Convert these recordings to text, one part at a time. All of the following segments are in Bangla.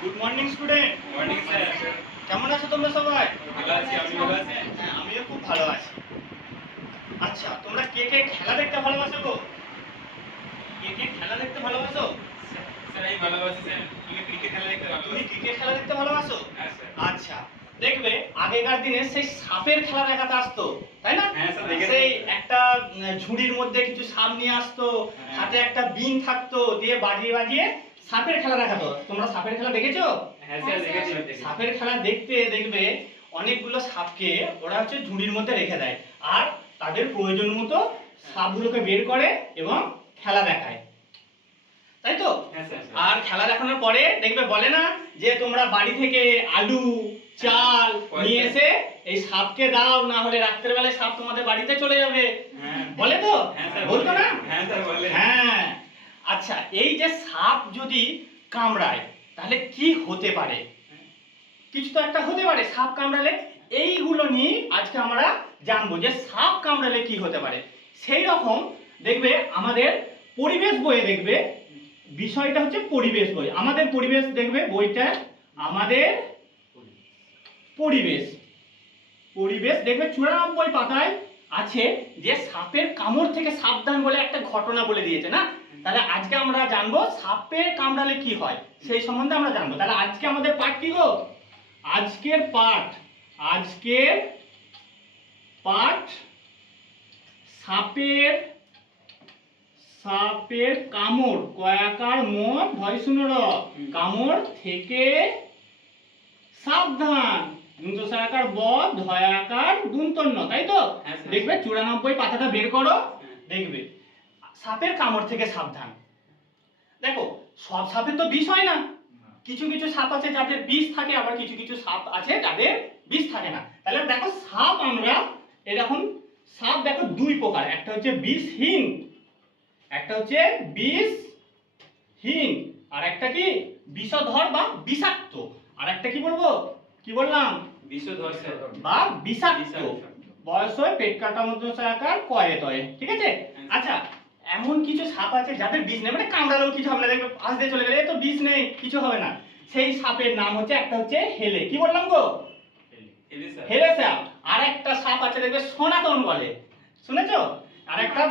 Good morning student. Morning sir. কেমন আছো তোমরা সবাই? ভালো আছি, আপনি ভালো আছেন? হ্যাঁ, আমিও খুব ভালো আছি। আচ্ছা, তোমরা কে কে খেলা দেখতে ভালোবাসো গো? কে কে খেলা দেখতে ভালোবাসো? স্যার আমি ভালোবাসি স্যার, আমি ক্রিকেট খেলা দেখতে তুমি ভালোবাসি। ক্রিকেট খেলা দেখতে ভালোবাসো? হ্যাঁ স্যার। আচ্ছা, দেখবে আগেকার দিনে সেই সাপের খেলা দেখাতে আসতো, তাই না? হ্যাঁ স্যার, দেখেছি। সেই একটা ঝুড়ির মধ্যে কিছু সাপ নিয়ে আসতো, হ্যাঁ। হাতে একটা বিন থাকতো, দিয়ে বাজিয়ে বাজিয়ে সাপের খেলা দেখাতো। তোমরা সাপের খেলা দেখেছো? হ্যাঁ স্যার, দেখেছি। সাপের খেলা দেখতে দেখবে অনেকগুলো সাপকে ওরা হচ্ছে ঝুড়ির মধ্যে রেখে দেয়, আর তাদের প্রয়োজন মতো সাপগুলোকে বের করে এবং খেলা দেখায়, তাই তো? হ্যাঁ স্যার। আর খেলা দেখানোর পরে দেখবে বলে না যে তোমরা বাড়ি থেকে আলু চাল নিয়ে এসে এই সাপকে দাও, না হলে রাত্রের বেলায় সাপ তোমাদের বাড়িতে চলে যাবে, হ্যাঁ। বলে তো? হ্যাঁ স্যার, বলতো না? হ্যাঁ স্যার, বলে। হ্যাঁ। আচ্ছা, এই যে সাপ যদি কামড়ায় তাহলে কি হতে পারে? কিছু তো একটা হতে পারে সাপ কামড়ালে। এইগুলো নিয়ে আজকে আমরা জানবো যে সাপ কামড়ালে কি হতে পারে। সেই রকম দেখবে আমাদের পরিবেশ বইয়ে দেখবে বিষয়টা হচ্ছে পরিবেশ বই। আমাদের পরিবেশ দেখবে বইটা আমাদের পরিবেশ পরিবেশ দেখবে 94 পাতায় আছে যে সাপের কামড় থেকে সাবধান বলে একটা ঘটনা বলে দিয়েছে না। তাহলে আজকে আমরা জানবো সাপের কামড়ালে কি হয় সেই সম্বন্ধে আমরা জানবো। তাহলে আজকে আমাদের পাঠ কি গো? আজকের পাঠ সাপের সাপের কামড়, কয়াকার মন ধয় শুনর, কামড় থেকে সাবধান, দুন্তসাকার ব ধয়াকার দুন্তন্য, তাই তো? হ্যাঁ স্যার। দেখবে 94 পাতাটা বের করো, হ্যাঁ। দেখবে সাপের কামড় থেকে সাবধান। দেখো সব সাপের তো বিষ হয় না, কিছু কিছু সাপ আছে যাদের বিষ থাকে, আবার কিছু কিছু সাপ আছে যাদের বিষ থাকে না। তাহলে দেখো সাপ আমরা এরকম সাপ দেখো দুই প্রকার, একটা হচ্ছে বিষহীন, একটা হচ্ছে বিষহীন, আর একটা কি বিষধর বা বিষাক্ত, আর একটা কি বলবো, কি বললাম, বিষধর স্যার। বা বিষাক্ত। বয়স হয় পেট কাটা মধ্যে আকার কয়ে তয়ে, ঠিক আছে? আচ্ছা, এমন কিছু সাপ আছে যাদের বিষ নেই, মানে কামড়ালেও কিছু হবে না, দেখবে আসতে চলে গেলে এ তো বিষ নেই, কিছু হবে না। সেই সাপের নাম হচ্ছে, একটা হচ্ছে হেলে, কি বললাম গো? হেলে সাপ। আর একটা সাপ আছে দেখবে সনাতন বলে, শুনেছো? আর একটা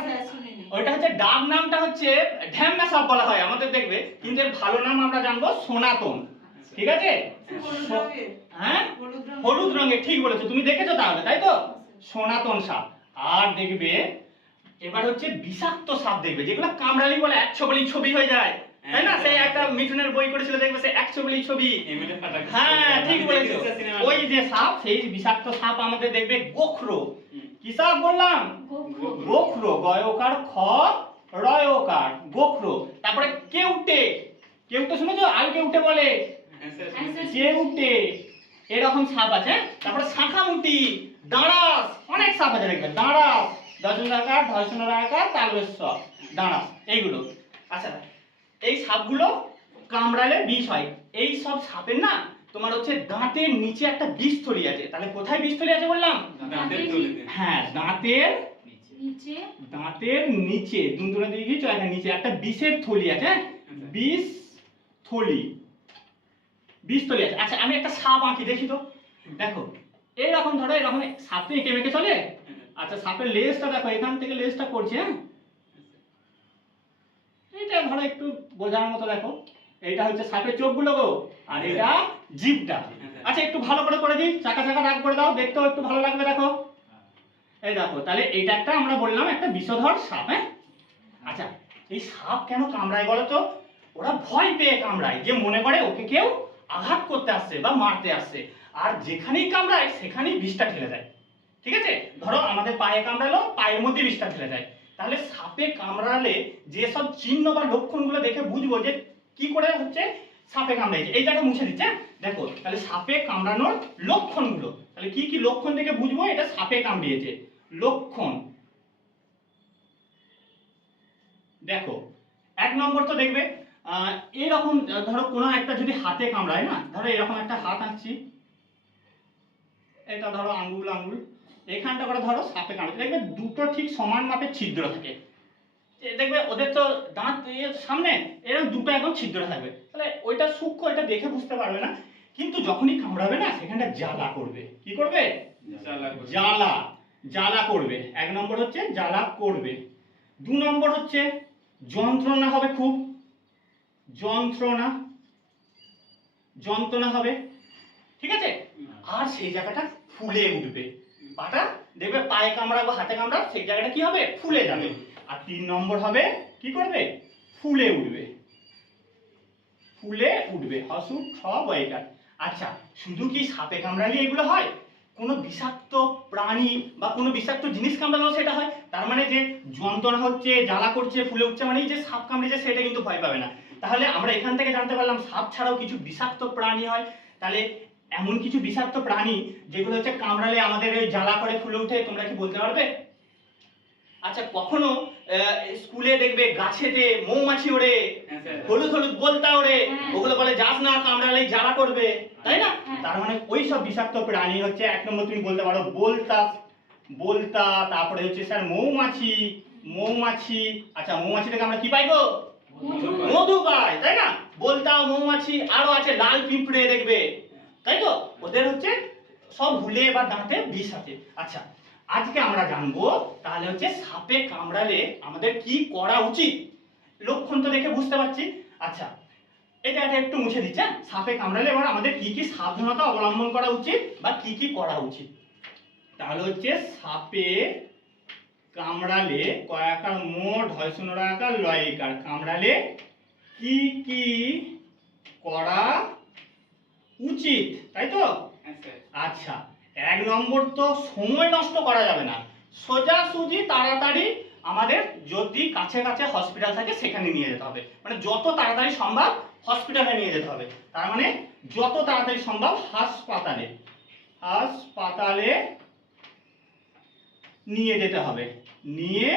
ওইটা হচ্ছে ডাক নামটা হচ্ছে ঢ্যামনা সাপ বলা হয় আমাদের দেখবে, কিন্তু এর ভালো নাম আমরা জানবো সনাতন, ঠিক আছে? হ্যাঁ, হলুদ রঙের, ঠিক বলেছো, তুমি দেখেছো তাহলে, তাই তো? সনাতন সাপ। আর দেখবে এবার হচ্ছে বিষাক্ত সাপ, দেখবে যেগুলো কামড়ালি বলে 100 বলি ছবি হয়ে যায়, তাই না? সেই একটা মিঠুনের বই করেছিল দেখবে, সেই 100 বলি ছবি। হ্যাঁ, ঠিক বলেছো। ওই যে সাপ, সেই বিষাক্ত সাপ আমাদের দেখবে গোখরো। কি সাপ বললাম? গোখরো, গয়কার খ রয়কার, গোখরো। তারপরে কেউটে, কেউটে শুনেছো? আল কেউটে বলে, কেউটে, এরকম সাপ আছে। তারপরে শাঁখামুটি, দাঁড়াস, অনেক সাপ আছে দেখবে, দাঁড়াস, দশনাকার ধর্ষণাকার তালবেশ্বর, দাঁড়াস, এইগুলো। আচ্ছা, এই সাপগুলো কামড়ালে বিষ হয়। এই সব সাপের না তোমার হচ্ছে দাঁতের নিচে একটা বিষথলি আছে। তাহলে কোথায় বিষথলি আছে বললাম? হ্যাঁ, দাঁতের নিচে, দাঁতের নিচে, দুন্তনা দিয়ে গিয়েছো, একটা নিচে একটা বিষের থলি আছে, হ্যাঁ? বিষ থলি, বিষথলি আছে। আচ্ছা, আমি একটা সাপ আঁকি, দেখি তো। দেখো এইরকম, ধরো এরকম সাপ তো এঁকে মেঁকে চলে। আচ্ছা, সাপের লেজটা দেখো, এখান থেকে লেজটা করছে, হ্যাঁ? এটা ধরো একটু বোঝানোর মতো, দেখো এইটা হচ্ছে সাপের চোখগুলো গো, আর এটা জিভটা। আচ্ছা, একটু ভালো করে করে দিই, চাকা চাকা দাগ করে দাও, দেখতেও একটু ভালো লাগবে, দেখো এই দেখো। তাহলে এইটা একটা আমরা বললাম একটা বিষধর সাপ, হ্যাঁ? আচ্ছা, এই সাপ কেন কামড়ায় বলো তো? ওরা ভয় পেয়ে কামড়ায়, যে মনে করে ওকে কেউ আঘাত করতে আসছে বা মারতে আসছে, আর যেখানেই কামড়ায় সেখানেই বিষটা ঢেলে দেয়, ঠিক আছে? ধরো আমাদের পায়ে কামড়ালো, পায়ের মধ্যে বিষটা ঢেলে দেয়। তাহলে সাপে কামড়ালে যে সব চিহ্ন বা লক্ষণগুলো দেখে বুঝবো যে কি করে হচ্ছে সাপে কামড়াইছে, এইটাকে মুছে দিচ্ছে, হ্যাঁ? দেখো তাহলে সাপে কামড়ানোর লক্ষণগুলো, তাহলে কি কি লক্ষণ দেখে বুঝবো এটা সাপে কামড়িয়েছে। লক্ষণ দেখো, 1 নম্বর তো দেখবে এরকম, ধরো কোনো একটা যদি হাতে কামড়ায় না, ধরো এরকম একটা হাত আঁকছি, এটা ধরো আঙ্গুল, এখানটা করে ধরো সাপে কামড়াচ্ছে, দেখবে দুটো ঠিক সমান মাপের ছিদ্র থাকে, দেখবে ওদের তো দাঁত সামনে এরকম দুটো একদম ছিদ্র থাকবে, তাহলে ওইটা সূক্ষ্ম, এটা দেখে বুঝতে পারবে না, কিন্তু যখনই কামড়াবে না সেখানটা জ্বালা করবে। কি করবে? জ্বালা, জ্বালা করবে। এক নম্বর হচ্ছে জ্বালা করবে। দু নম্বর হচ্ছে যন্ত্রণা হবে, খুব যন্ত্রণা, যন্ত্রণা হবে, ঠিক আছে? আর সেই জায়গাটা ফুলে উঠবে, পাটা দেখবে পায়ে কামড়া বা হাতে কামড়া সেই জায়গাটা কি হবে? ফুলে যাবে। আর 3 নম্বর হবে কি করবে? ফুলে উঠবে, ফুলে উঠবে। হসু ঠ বয়কার। আচ্ছা, শুধু কি সাপে কামড়ালে এগুলো হয়? কোনো বিষাক্ত প্রাণী বা কোনো বিষাক্ত জিনিস কামড়ালেও সেটা হয়। তার মানে যে যন্ত্রণা হচ্ছে, জ্বালা করছে, ফুলে উঠছে, মানে যে সাপ কামড়েছে সেটা কিন্তু ভয় পাবে না। তাহলে আমরা এখান থেকে জানতে পারলাম সাপ ছাড়াও কিছু বিষাক্ত প্রাণী হয়। তাহলে এমন কিছু বিষাক্ত প্রাণী যেগুলো হচ্ছে কামড়ালে আমাদের ওই জ্বালা করে ফুলে উঠে, তোমরা কি বলতে পারবে? আচ্ছা, কখনো স্কুলে দেখবে গাছেতে মৌমাছি ওড়ে, হলুদ হলুদ বলতা ওড়ে, ওগুলো বলে যাস না, কামড়ালেই জ্বালা করবে, তাই না? তার মানে ওই সব বিষাক্ত প্রাণী হচ্ছে এক নম্বর তুমি বলতে পারো বলতা, বলতা। তারপরে হচ্ছে স্যার মৌমাছি, মৌমাছি। আচ্ছা, মৌমাছি থেকে আমরা কি পাই গো? মধু পাই, তাই না? বলতা, মৌমাছি, আরো আছে লাল পিঁপড়ে দেখবে, তাই তো? ওদের হচ্ছে সব হুলে বা দাঁতে বিষ আছে। আচ্ছা, আজকে আমরা জানবো তাহলে হচ্ছে সাপে কামড়ালে আমাদের কি করা উচিত। লক্ষণ তো দেখে বুঝতে পারছি। আচ্ছা, এটা একটু মুছে দিচ্ছে। সাপে কামড়ালে এবার আমাদের কি কি সাবধানতা অবলম্বন করা উচিত বা কি কি করা উচিত। তাহলে হচ্ছে সাপে কামড়ালে কয়াকার মোট হয় শূন্যরাকার লয়কার, কামড়ালে কি কি করা উচিত, তাই তো? আচ্ছা, এক নম্বর তো সময় নষ্ট করা যাবে না, সোজাসুজি তাড়াতাড়ি আমাদের যদি কাছে কাছে হসপিটাল থাকে সেখানে নিয়ে যেতে হবে, মানে যত তাড়াতাড়ি সম্ভব হসপিটালে নিয়ে যেতে হবে। তার মানে যত তাড়াতাড়ি সম্ভব হাসপাতালে, হাসপাতালে নিয়ে যেতে হবে, নিয়ে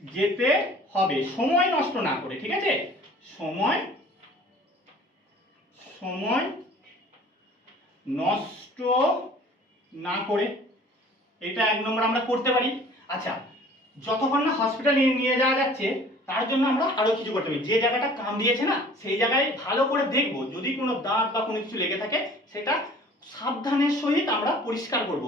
যেতে হবে সময় নষ্ট না করে, ঠিক আছে? সময়, সময় নষ্ট না করে, এটা এক নম্বর আমরা করতে পারি। আচ্ছা, যতক্ষণ না হসপিটালে নিয়ে যাওয়া যাচ্ছে তার জন্য আমরা আরো কিছু করতে পারি। যে জায়গাটা কামড়িয়েছে না সেই জায়গায় ভালো করে দেখবো, যদি কোনো দাঁত বা কোনো কিছু লেগে থাকে সেটা সাবধানের সহিত আমরা পরিষ্কার করব।